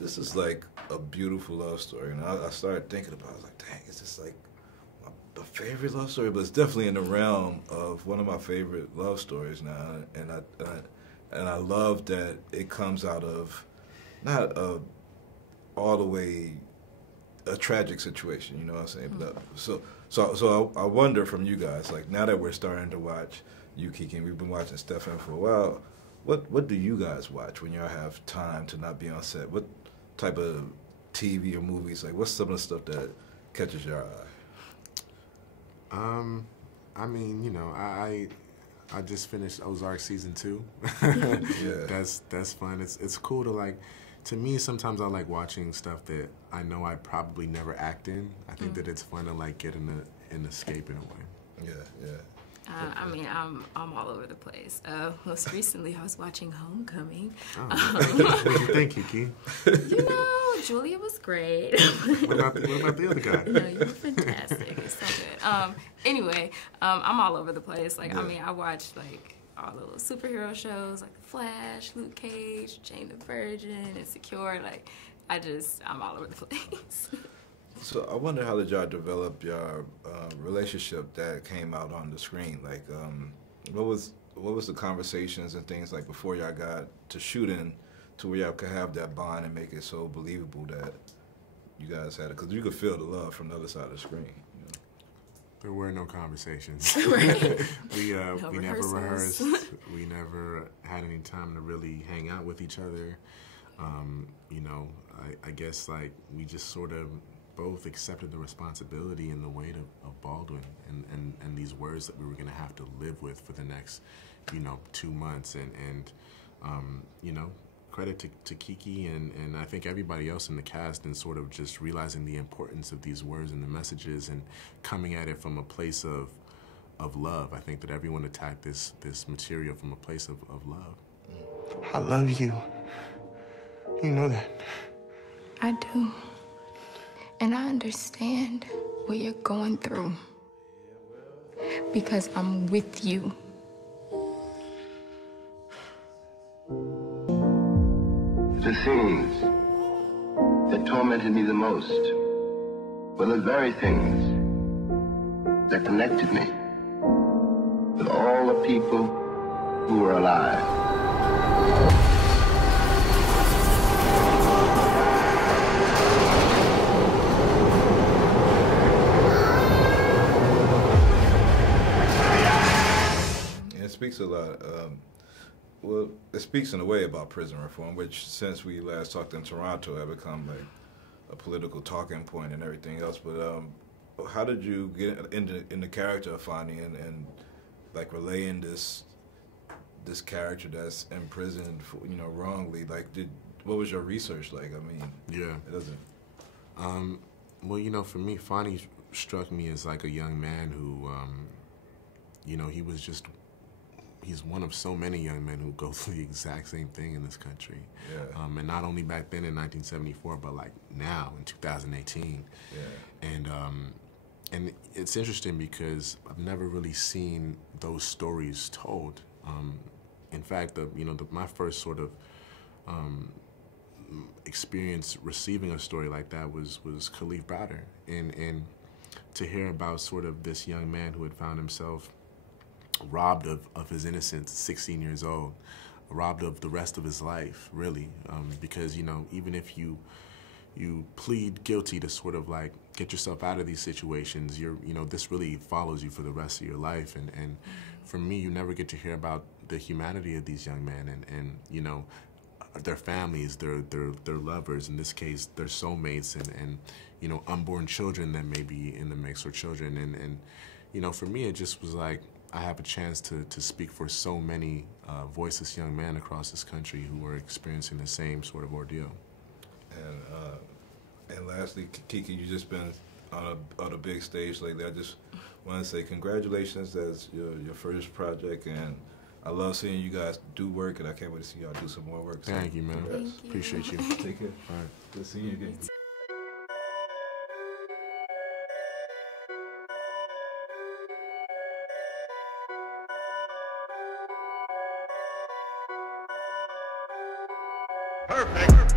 this is like a beautiful love story. And I started thinking about it. I was like, dang, it's just like my favorite love story, but it's definitely in the realm of one of my favorite love stories now. And I love that it comes out of not all the way a tragic situation, you know what I'm saying? But, so I wonder from you guys, like now that we're starting to watch you, Kiki, and we've been watching Stephan for a while, what do you guys watch when y'all have time to not be on set? What type of TV or movies, like what's some of the stuff that catches your eye? I mean, you know, I just finished Ozark season 2. Yeah. That's fun. It's cool to like. To me, sometimes I like watching stuff that I know I probably never act in. I think that it's fun to like get an escape in a way. Yeah, yeah. I mean, I'm all over the place. Most recently, I was watching Homecoming. Oh. What did you think, Kiki? You know, Julia was great. What about the other guy? No, you were fantastic. It's so good. Anyway, I'm all over the place. Like, I mean, I watched like all the little superhero shows like The Flash, Luke Cage, Jane the Virgin, Insecure. Like, I'm all over the place. So I wonder how did y'all develop your relationship that came out on the screen? Like, what was the conversations and things like before y'all got to shooting, to where y'all could have that bond and make it so believable that you guys had it? Because you could feel the love from the other side of the screen. You know? There were no conversations. Right. we No never rehearsals. rehearsed. We never had any time to really hang out with each other. You know, I guess like we just sort of both accepted the responsibility and the weight of Baldwin and these words that we were going to have to live with for the next, you know, 2 months. And you know, credit to Kiki and I think everybody else in the cast and sort of just realizing the importance of these words and the messages and coming at it from a place of love. I think that everyone attacked this material from a place of love. I love you. You know that. I do. And I understand what you're going through. Because I'm with you. The things that tormented me the most were the very things that connected me with all the people who were alive. It speaks a lot. Well, it speaks in a way about prison reform, which since we last talked in Toronto, have become like a political talking point and everything else. But how did you get in the character of Fonny and like relaying this character that's imprisoned for, you know, wrongly? Like, what was your research like? I mean, yeah, it doesn't. Well, you know, for me, Fonny struck me as like a young man who, you know, he's one of so many young men who go through the exact same thing in this country. Yeah. And not only back then in 1974, but like now in 2018. Yeah. And it's interesting because I've never really seen those stories told. In fact, my first sort of experience receiving a story like that was Khalif Browder. And to hear about sort of this young man who had found himself robbed of his innocence, 16 years old, robbed of the rest of his life, really, because, you know, even if you plead guilty to sort of like get yourself out of these situations, you know, this really follows you for the rest of your life. And for me, you never get to hear about the humanity of these young men and you know, their families, their lovers, in this case, their soulmates, and you know, unborn children that may be in the mix, or children. And you know, for me, it just was like, I have a chance to speak for so many voiceless young men across this country who are experiencing the same sort of ordeal. And lastly, Kiki, you've just been on a big stage lately. I just want to say congratulations. That's your first project, and I love seeing you guys do work, and I can't wait to see y'all do some more work. Thank you, man. Thank you. Appreciate you. Take care. All right. Good seeing you again. Perfect.